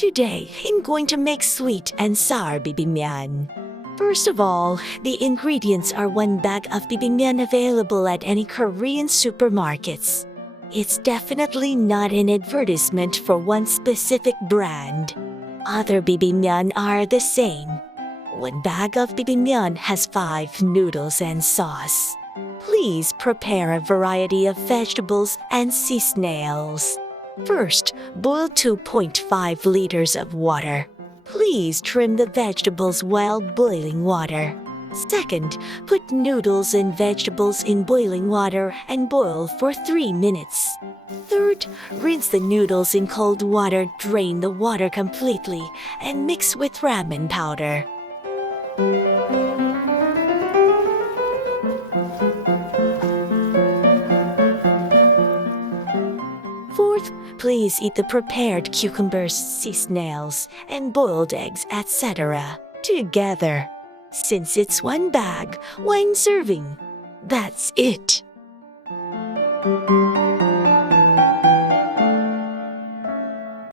Today, I'm going to make sweet and sour bibimbap. First of all, the ingredients are 1 bag of bibimbap available at any Korean supermarkets. It's definitely not an advertisement for one specific brand. Other bibimbap are the same. 1 bag of bibimbap has 5 noodles and sauce. Please prepare a variety of vegetables and seasonals. First, boil 2.5 liters of water. Please trim the vegetables while boiling water. Second, put noodles and vegetables in boiling water and boil for 3 minutes. Third, rinse the noodles in cold water, drain the water completely, and mix with ramen powder. Fourth, please eat the prepared cucumbers, seasonals, and boiled eggs, etc. together. Since it's 1 bag, 1 serving. That's it.